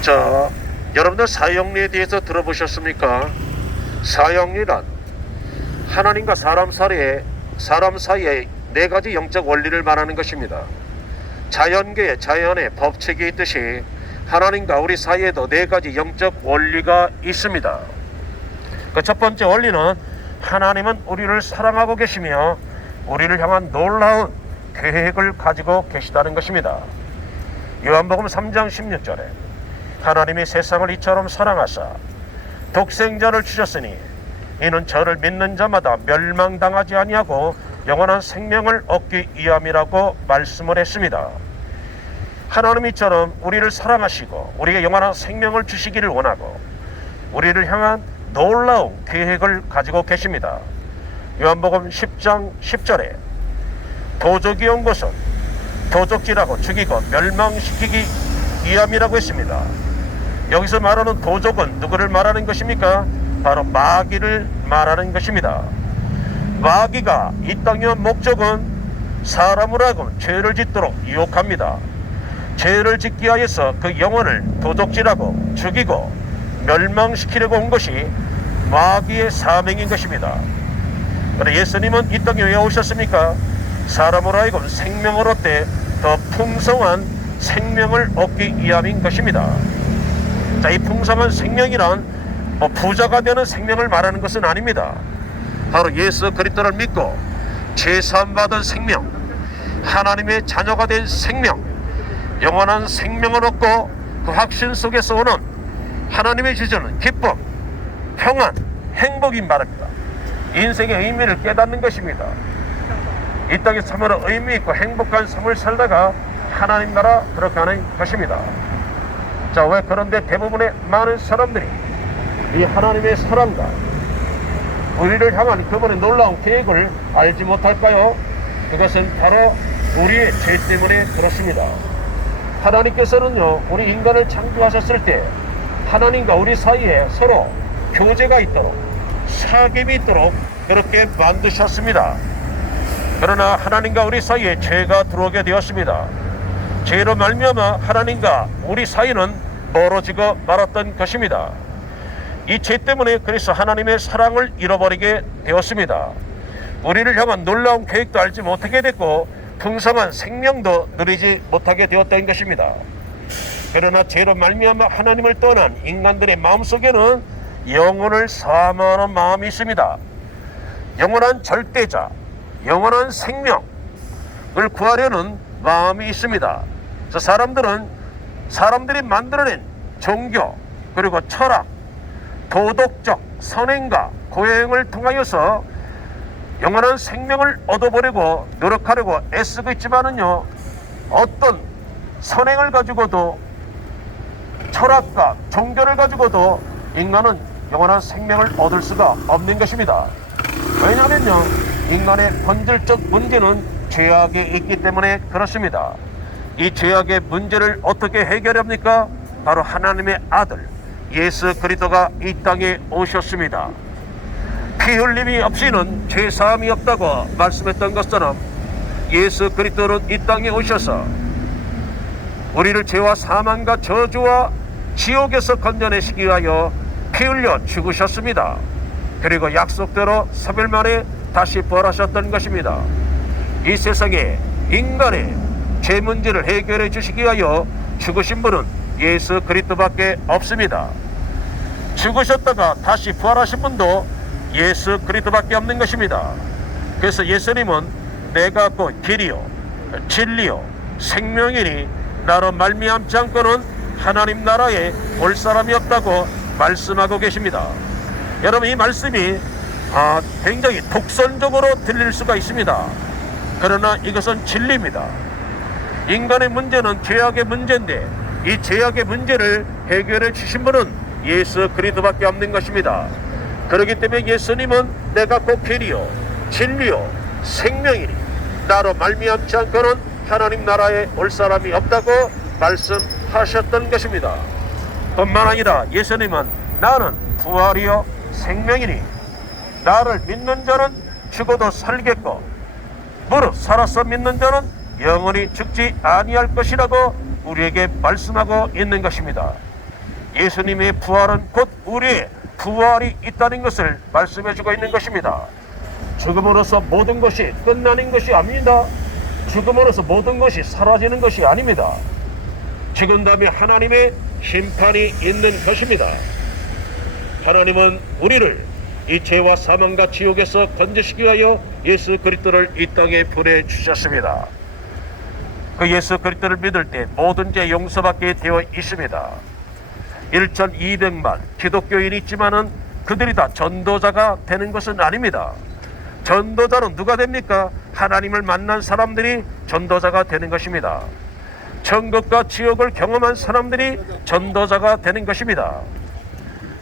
자, 여러분들 사형리에 대해서 들어보셨습니까? 사형리란 하나님과 사람 사이에 네 가지 영적 원리를 말하는 것입니다. 자연계에 자연의 법칙이 있듯이 하나님과 우리 사이에도 네 가지 영적 원리가 있습니다. 그 첫 번째 원리는 하나님은 우리를 사랑하고 계시며 우리를 향한 놀라운 계획을 가지고 계시다는 것입니다. 요한복음 3장 16절에 하나님이 세상을 이처럼 사랑하사 독생자를 주셨으니 이는 저를 믿는 자마다 멸망당하지 아니하고 영원한 생명을 얻기 위함이라고 말씀을 했습니다. 하나님이 이처럼 우리를 사랑하시고 우리에게 영원한 생명을 주시기를 원하고 우리를 향한 놀라운 계획을 가지고 계십니다. 요한복음 10장 10절에 도적이 온 것은 도적질하고 죽이고 멸망시키기 위함이라고 했습니다. 여기서 말하는 도적은 누구를 말하는 것입니까? 바로 마귀를 말하는 것입니다. 마귀가 이 땅에 온 목적은 사람을 하고 죄를 짓도록 유혹합니다. 죄를 짓기 위해서 그 영혼을 도둑질하고 죽이고 멸망시키려고 온 것이 마귀의 사명인 것입니다. 그런데 예수님은 이 땅에 왜 오셨습니까? 사람으로 하여금 생명을 얻되 더 풍성한 생명을 얻기 위함인 것입니다. 자, 이 풍성한 생명이란 부자가 되는 생명을 말하는 것은 아닙니다. 바로 예수 그리스도를 믿고 죄사함 받은 생명, 하나님의 자녀가 된 생명, 영원한 생명을 얻고 그 확신 속에서 오는 하나님의 주시는 기쁨, 평안, 행복인 말입니다. 인생의 의미를 깨닫는 것입니다. 이 땅에 참으로 의미 있고 행복한 삶을 살다가 하나님 나라 들어가는 것입니다. 자, 왜 그런데 대부분의 많은 사람들이 이 하나님의 사랑과 우리를 향한 그분의 놀라운 계획을 알지 못할까요? 그것은 바로 우리의 죄 때문에 그렇습니다. 하나님께서는요, 우리 인간을 창조하셨을 때 하나님과 우리 사이에 서로 교제가 있도록, 사귐이 있도록 그렇게 만드셨습니다. 그러나 하나님과 우리 사이에 죄가 들어오게 되었습니다. 죄로 말미암아 하나님과 우리 사이는 멀어지고 말았던 것입니다. 이 죄 때문에 그래서 하나님의 사랑을 잃어버리게 되었습니다. 우리를 향한 놀라운 계획도 알지 못하게 됐고 풍성한 생명도 누리지 못하게 되었다는 것입니다. 그러나 죄로 말미암아 하나님을 떠난 인간들의 마음속에는 영혼을 사모하는 마음이 있습니다. 영원한 절대자, 영원한 생명을 구하려는 마음이 있습니다. 사람들이 만들어낸 종교 그리고 철학, 도덕적 선행과 고행을 통하여서 영원한 생명을 얻어보려고 노력하려고 애쓰고 있지만은요, 어떤 선행을 가지고도 철학과 종교를 가지고도 인간은 영원한 생명을 얻을 수가 없는 것입니다. 왜냐하면요, 인간의 본질적 문제는 죄악에 있기 때문에 그렇습니다. 이 죄악의 문제를 어떻게 해결합니까? 바로 하나님의 아들 예수 그리스도가 이 땅에 오셨습니다. 피 흘림이 없이는 죄 사함이 없다고 말씀했던 것처럼 예수 그리스도는 이 땅에 오셔서 우리를 죄와 사망과 저주와 지옥에서 건져내시기 위하여 피 흘려 죽으셨습니다. 그리고 약속대로 3일 만에 다시 부활하셨던 것입니다. 이 세상에 인간의 죄 문제를 해결해 주시기 위하여 죽으신 분은 예수 그리스도밖에 없습니다. 죽으셨다가 다시 부활하신 분도 예수 그리스도밖에 없는 것입니다. 그래서 예수님은 내가 곧 길이요 진리요 생명이니 나로 말미암지 않고는 하나님 나라에 올 사람이 없다고 말씀하고 계십니다. 여러분, 이 말씀이 굉장히 독선적으로 들릴 수가 있습니다. 그러나 이것은 진리입니다. 인간의 문제는 죄악의 문제인데 이 죄악의 문제를 해결해 주신 분은 예수 그리스도밖에 없는 것입니다. 그렇기 때문에 예수님은 내가 곧 길이요 진리요 생명이니 나로 말미암지 않고는 하나님 나라에 올 사람이 없다고 말씀하셨던 것입니다. 뿐만 아니라 예수님은 나는 부활이요 생명이니 나를 믿는 자는 죽어도 살겠고 무릇 살아서 믿는 자는 영원히 죽지 아니할 것이라고 우리에게 말씀하고 있는 것입니다. 예수님의 부활은 곧 우리의 부활이 있다는 것을 말씀해주고 있는 것입니다. 죽음으로써 모든 것이 끝나는 것이 아닙니다. 죽음으로써 모든 것이 사라지는 것이 아닙니다. 죽은 다음에 하나님의 심판이 있는 것입니다. 하나님은 우리를 이 죄와 사망과 지옥에서 건져시키기 위하여 예수 그리스도를 이 땅에 보내주셨습니다. 그 예수 그리스도를 믿을 때 모든 죄 용서받게 되어 있습니다. 1200만 기독교인이 있지만은 그들이 다 전도자가 되는 것은 아닙니다. 전도자는 누가 됩니까? 하나님을 만난 사람들이 전도자가 되는 것입니다. 천국과 지옥을 경험한 사람들이 전도자가 되는 것입니다.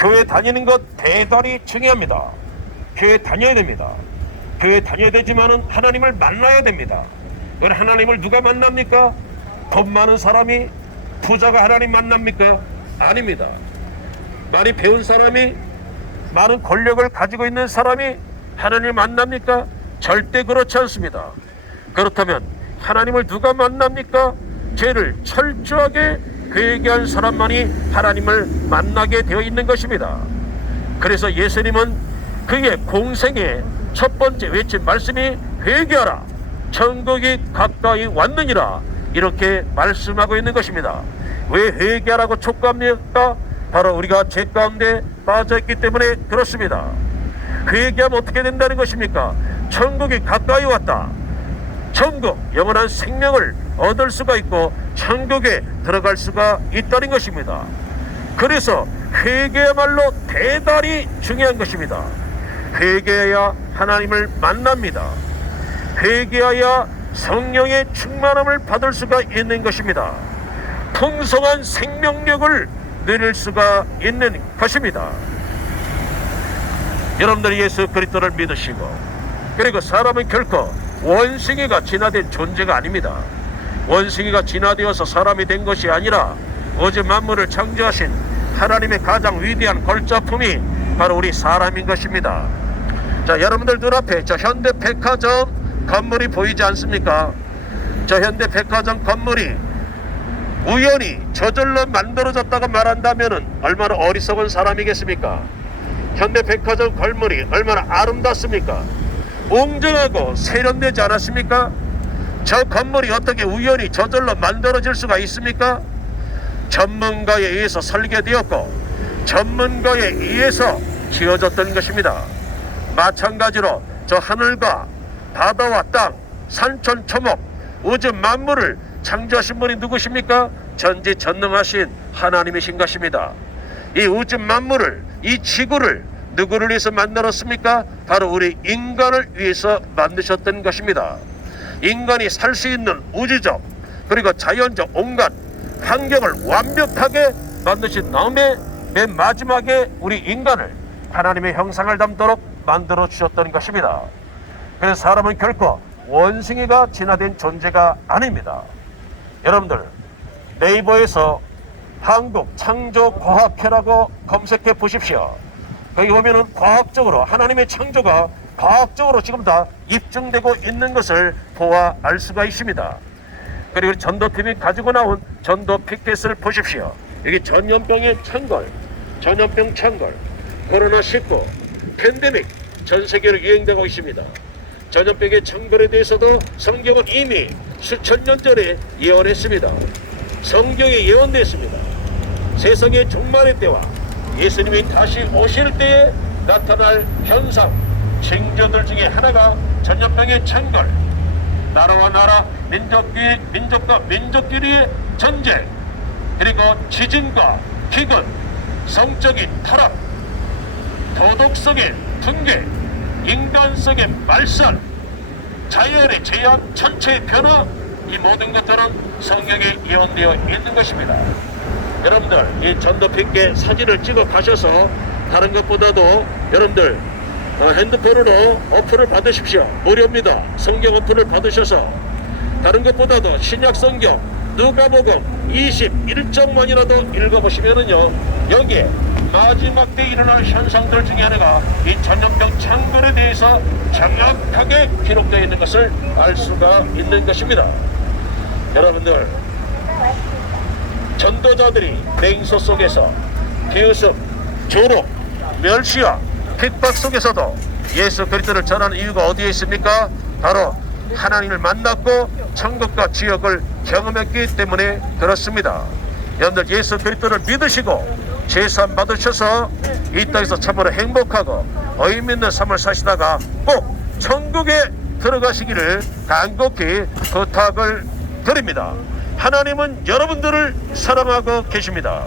교회 다니는 것 대단히 중요합니다. 교회 다녀야 됩니다. 교회 다녀야 되지만은 하나님을 만나야 됩니다. 그럼 하나님을 누가 만납니까? 돈 많은 사람이, 부자가 하나님 만납니까? 아닙니다. 많이 배운 사람이, 많은 권력을 가지고 있는 사람이 하나님을 만납니까? 절대 그렇지 않습니다. 그렇다면 하나님을 누가 만납니까? 죄를 철저하게 회개한 사람만이 하나님을 만나게 되어 있는 것입니다. 그래서 예수님은 그의 공생의 첫 번째 외친 말씀이 회개하라, 천국이 가까이 왔느니라, 이렇게 말씀하고 있는 것입니다. 왜 회개하라고 촉구합니까? 바로 우리가 죄 가운데 빠져있기 때문에 그렇습니다. 회개하면 어떻게 된다는 것입니까? 천국이 가까이 왔다. 천국, 영원한 생명을 얻을 수가 있고 천국에 들어갈 수가 있다는 것입니다. 그래서 회개야말로 대단히 중요한 것입니다. 회개해야 하나님을 만납니다. 회개하여 성령의 충만함을 받을 수가 있는 것입니다. 풍성한 생명력을 누릴 수가 있는 것입니다. 여러분들이 예수 그리스도를 믿으시고, 그리고 사람은 결코 원숭이가 진화된 존재가 아닙니다. 원숭이가 진화되어서 사람이 된 것이 아니라 오직 만물을 창조하신 하나님의 가장 위대한 걸작품이 바로 우리 사람인 것입니다. 자, 여러분들 눈앞에 저 현대백화점 건물이 보이지 않습니까? 저 현대백화점 건물이 우연히 저절로 만들어졌다고 말한다면 얼마나 어리석은 사람이겠습니까? 현대백화점 건물이 얼마나 아름답습니까? 웅장하고 세련되지 않았습니까? 저 건물이 어떻게 우연히 저절로 만들어질 수가 있습니까? 전문가에 의해서 설계되었고 전문가에 의해서 지어졌던 것입니다. 마찬가지로 저 하늘과 바다와 땅, 산천, 초목, 우주 만물을 창조하신 분이 누구십니까? 전지전능하신 하나님이신 것입니다. 이 우주 만물을, 이 지구를 누구를 위해서 만들었습니까? 바로 우리 인간을 위해서 만드셨던 것입니다. 인간이 살 수 있는 우주적 그리고 자연적 온갖 환경을 완벽하게 만드신 다음에 맨 마지막에 우리 인간을 하나님의 형상을 담도록 만들어 주셨던 것입니다. 그래서 사람은 결코 원숭이가 진화된 존재가 아닙니다. 여러분들 네이버에서 한국창조과학회라고 검색해 보십시오. 거기 보면은 과학적으로 하나님의 창조가 과학적으로 지금 다 입증되고 있는 것을 보아 알 수가 있습니다. 그리고 전도팀이 가지고 나온 전도 피켓을 보십시오. 여기 전염병의 창궐, 전염병 창궐, 코로나19 팬데믹 전 세계로 유행되고 있습니다. 전염병의 창궐에 대해서도 성경은 이미 수천 년 전에 예언했습니다. 성경에 예언됐습니다. 세상의 종말의 때와 예수님이 다시 오실 때에 나타날 현상, 징조들 중에 하나가 전염병의 창궐, 나라와 나라, 민족과 민족끼리의 전쟁, 그리고 지진과 기근, 성적인 타락, 도덕성의 붕괴, 인간성의 말살, 자연의 재앙, 천체의 변화, 이 모든 것들은 성경에 예언되어 있는 것입니다. 여러분들 이 전도핑계 사진을 찍어 가셔서 다른 것보다도 여러분들 핸드폰으로 어플을 받으십시오. 무료입니다. 성경 어플을 받으셔서 다른 것보다도 신약 성경 누가복음 21장만이라도 읽어보시면은요, 여기에 마지막 때 일어날 현상들 중에 하나가 이 전염병 창궐에 대해서 정확하게 기록되어 있는 것을 알 수가 있는 것입니다. 여러분들 전도자들이 맹소 속에서 비웃음, 조롱, 멸시와 핍박 속에서도 예수 그리스도를 전하는 이유가 어디에 있습니까? 바로 하나님을 만났고 천국과 지옥을 경험했기 때문에 그렇습니다. 여러분들 예수 그리스도를 믿으시고 제사함 받으셔서 이 땅에서 참으로 행복하고 의미 있는 삶을 사시다가 꼭 천국에 들어가시기를 간곡히 부탁을 드립니다. 하나님은 여러분들을 사랑하고 계십니다.